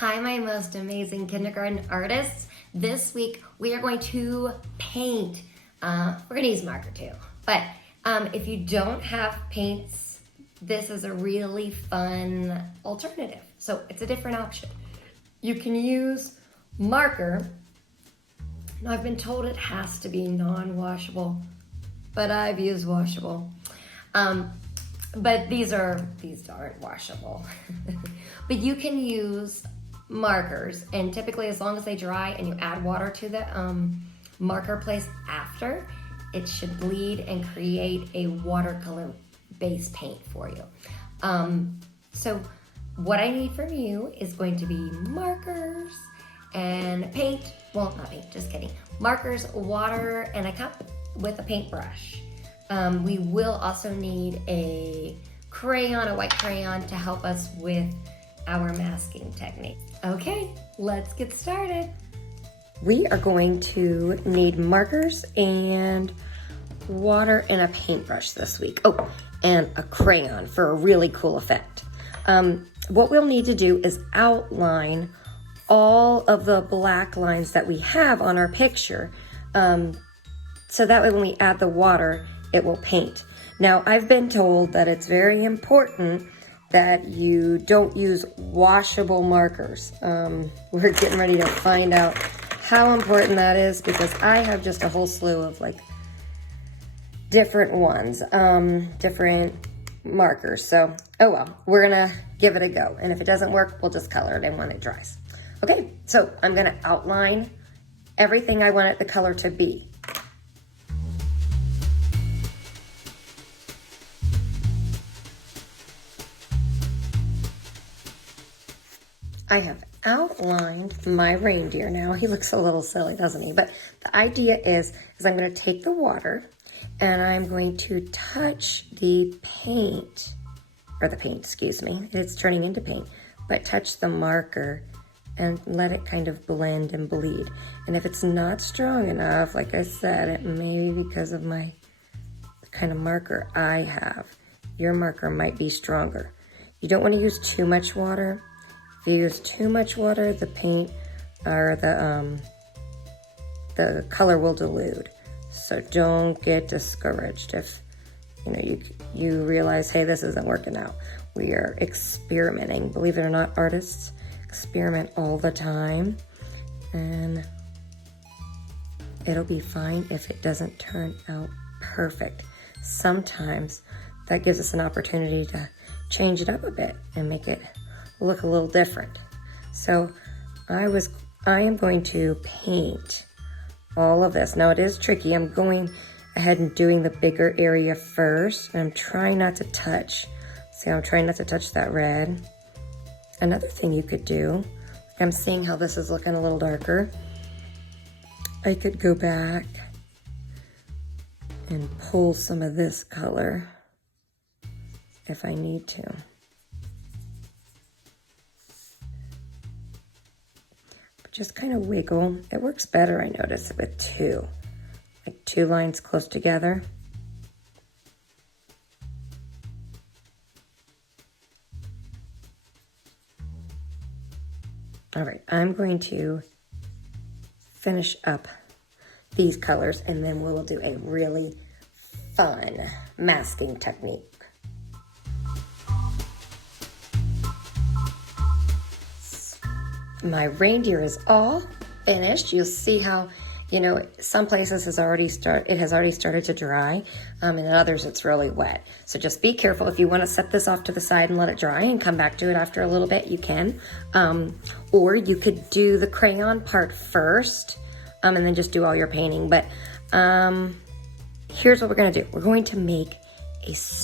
Hi, my most amazing kindergarten artists. This week we are going to paint. We're going to use marker too, but if you don't have paints, this is a really fun alternative. So it's a different option. You can use marker. Now I've been told it has to be non-washable, but I've used washable. But these aren't washable. But you can use markers, and typically as long as they dry and you add water to the marker place after, it should bleed and create a watercolor base paint for you. So what I need from you is going to be markers and paint. Well, not paint, just kidding. Markers, water, and a cup with a paintbrush. We will also need a crayon, a white crayon, to help us with our masking technique. Okay, let's get started. We are going to need markers and water and a paintbrush this week. Oh, and a crayon for a really cool effect. What we'll need to do is outline all of the black lines that we have on our picture, so that way when we add the water, it will paint. Now, I've been told that it's very important that you don't use washable markers. We're getting ready to find out how important that is, because I have just a whole slew of like different ones, different markers. So, oh well, we're gonna give it a go. And if it doesn't work, we'll just color it in when it dries. Okay, so I'm gonna outline everything I want the color to be. I have outlined my reindeer now. He looks a little silly, doesn't he? But the idea is I'm going to take the water and I'm going to touch the paint, excuse me. It's turning into paint, but touch the marker and let it kind of blend and bleed. And if it's not strong enough, like I said, it may be because of the kind of marker I have. Your marker might be stronger. You don't want to use too much water. If you use too much water, the paint or the color will dilute. So don't get discouraged if you realize, hey, this isn't working out. We are experimenting. Believe it or not, artists experiment all the time, and it'll be fine if it doesn't turn out perfect. Sometimes that gives us an opportunity to change it up a bit and make it look a little different. So I am going to paint all of this. Now it is tricky. I'm going ahead and doing the bigger area first, and I'm trying not to touch. See, I'm trying not to touch that red. Another thing you could do, I'm seeing how this is looking a little darker. I could go back and pull some of this color if I need to. Just kind of wiggle. It works better, I notice, with two lines close together. All right, I'm going to finish up these colors, and then we will do a really fun masking technique. My reindeer is all finished. You'll see how, some places it has already started to dry, and in others it's really wet. So just be careful. If you want to set this off to the side and let it dry and come back to it after a little bit, you can. Or you could do the crayon part first, and then just do all your painting. But here's what we're gonna do. We're going to make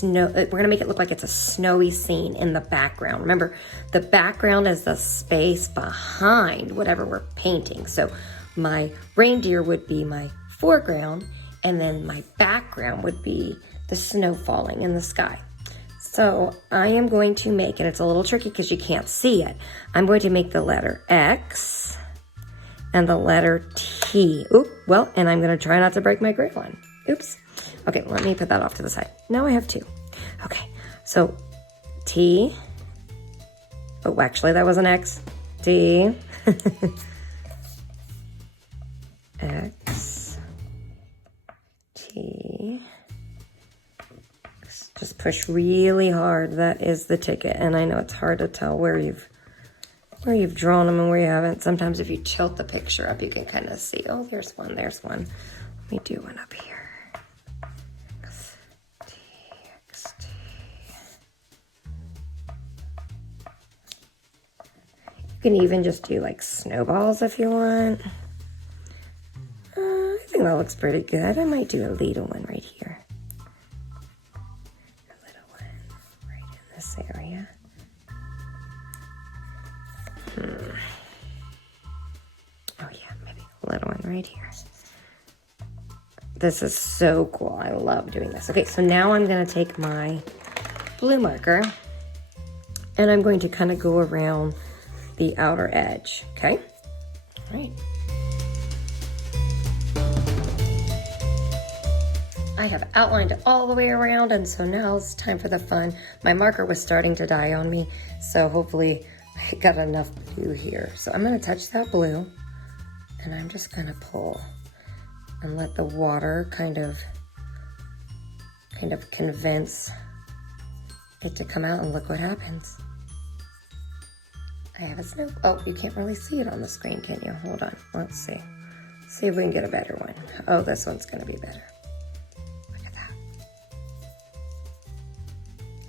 we're gonna make it look like it's a snowy scene in the background. Remember, the background is the space behind whatever we're painting. So my reindeer would be my foreground, and then my background would be the snow falling in the sky. So I am going to make, and it's a little tricky because you can't see it, I'm going to make the letter X and the letter T. Oop, well, and I'm gonna try not to break my crayon. Oops. Okay, let me put that off to the side. Now I have two. Okay, so T. Oh, actually, that was an X. D. X. T. Just push really hard. That is the ticket. And I know it's hard to tell where you've drawn them and where you haven't. Sometimes if you tilt the picture up, you can kind of see, oh, there's one, there's one. Let me do one up here. T, X, T. You can even just do like snowballs if you want. I think that looks pretty good. I might do a little one right here. A little one right in this area. Oh yeah, maybe a little one right here. This is so cool. I love doing this. Okay, so now I'm gonna take my blue marker and I'm going to kind of go around the outer edge, okay? All right. I have outlined it all the way around, and so now it's time for the fun. My marker was starting to die on me, so hopefully I got enough blue here. So I'm gonna touch that blue, and I'm just gonna pull and let the water kind of convince it to come out, and look what happens. I have a snow. Oh, you can't really see it on the screen, can you? Hold on, let's see. See if we can get a better one. Oh, this one's gonna be better.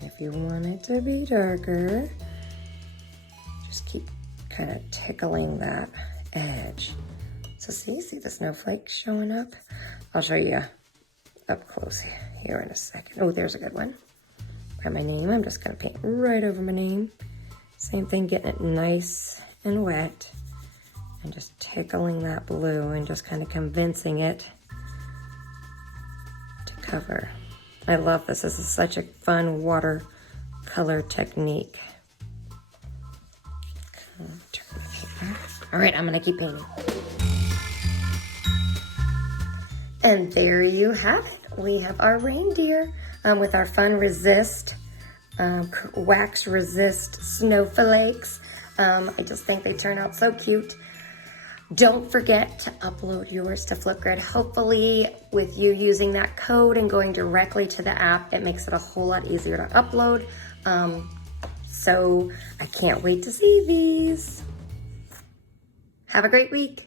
If you want it to be darker, just keep kind of tickling that edge. So see the snowflakes showing up? I'll show you up close here in a second. Oh, there's a good one. Grab my name. I'm just gonna paint right over my name. Same thing, getting it nice and wet and just tickling that blue and just kind of convincing it to cover. I love this. This is such a fun watercolor technique. All right, I'm gonna keep painting. And there you have it. We have our reindeer with our fun resist, wax resist snowflakes. I just think they turn out so cute. Don't forget to upload yours to Flipgrid. Hopefully with you using that code and going directly to the app, it makes it a whole lot easier to upload. So I can't wait to see these. Have a great week.